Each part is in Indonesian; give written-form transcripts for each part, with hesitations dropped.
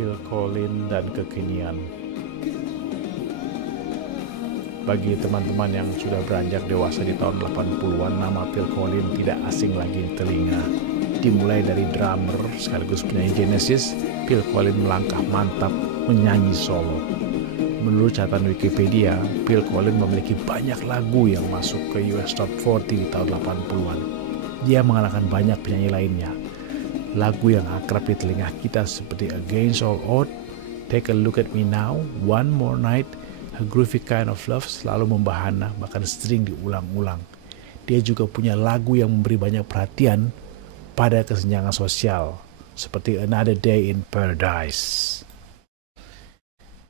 Phil Collins dan kekinian. Bagi teman-teman yang sudah beranjak dewasa di tahun 80-an, nama Phil Collins tidak asing lagi di telinga. Dimulai dari drummer sekaligus penyanyi Genesis, Phil Collins melangkah mantap menyanyi solo. Menurut catatan Wikipedia, Phil Collins memiliki banyak lagu yang masuk ke US Top 40 di tahun 80-an. Dia mengalahkan banyak penyanyi lainnya. Lagu yang akrab di telinga kita seperti Against All Odds, Take a Look at Me Now, One More Night, A Groovy Kind of Love selalu membahana, bahkan sering diulang-ulang. Dia juga punya lagu yang memberi banyak perhatian pada kesenjangan sosial, seperti Another Day in Paradise.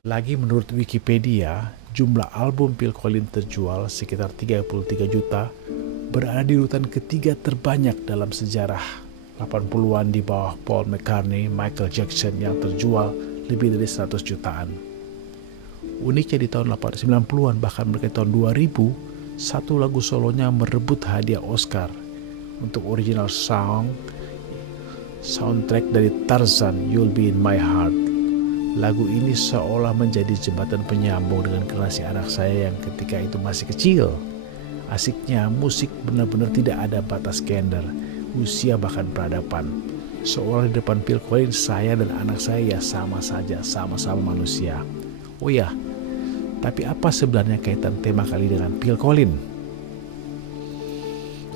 Lagi menurut Wikipedia, jumlah album Phil Collins terjual sekitar 33 juta, berada di urutan ketiga terbanyak dalam sejarah 80-an di bawah Paul McCartney, Michael Jackson yang terjual lebih dari 100 jutaan. Uniknya di tahun 90-an, bahkan di tahun 2000, satu lagu solonya merebut hadiah Oscar untuk original soundtrack dari Tarzan, You'll Be in My Heart. Lagu ini seolah menjadi jembatan penyambung dengan generasi anak saya yang ketika itu masih kecil. Asiknya, musik benar-benar tidak ada batas gender, usia bahkan peradaban. Seolah di depan Phil Collins, saya dan anak saya ya sama saja, sama-sama manusia. Oh ya, tapi apa sebenarnya kaitan tema kali dengan Phil Collins?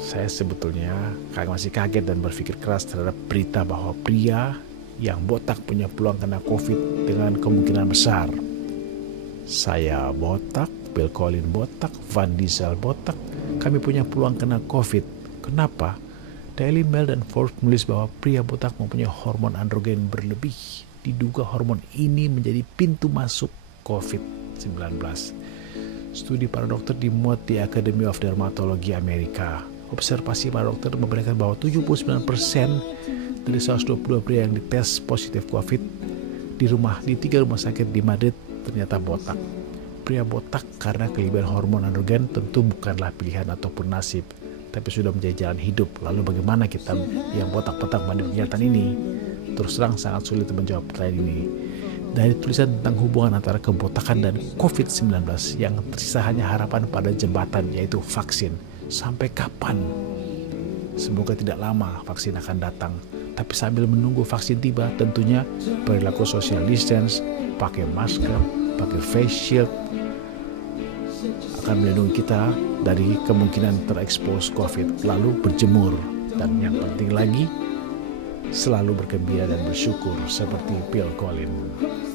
Saya sebetulnya masih kaget dan berpikir keras terhadap berita bahwa pria yang botak punya peluang kena COVID dengan kemungkinan besar. Saya botak, Phil Collins botak, Van Diesel botak, kami punya peluang kena COVID. Kenapa? Daily Mail dan Forbes menulis bahwa pria botak mempunyai hormon androgen berlebih. Diduga hormon ini menjadi pintu masuk COVID-19. Studi para dokter dimuat di Academy of Dermatology Amerika. Observasi para dokter memperlihatkan bahwa 79% dari 122 pria yang dites positif COVID di 3 rumah sakit di Madrid ternyata botak. Pria botak karena kelebihan hormon androgen tentu bukanlah pilihan ataupun nasib, tapi sudah menjadi jalan hidup. Lalu bagaimana kita yang botak-botak menghadapi kenyataan ini? Terus terang sangat sulit menjawab pertanyaan ini. Dari tulisan tentang hubungan antara kebotakan dan COVID-19, yang tersisa hanya harapan pada jembatan, yaitu vaksin. Sampai kapan? Semoga tidak lama vaksin akan datang. Tapi sambil menunggu vaksin tiba, tentunya perilaku social distance, pakai masker, pakai face shield akan melindungi kita dari kemungkinan terekspos COVID. Lalu berjemur, dan yang penting lagi, selalu bergembira dan bersyukur seperti Phil Collins.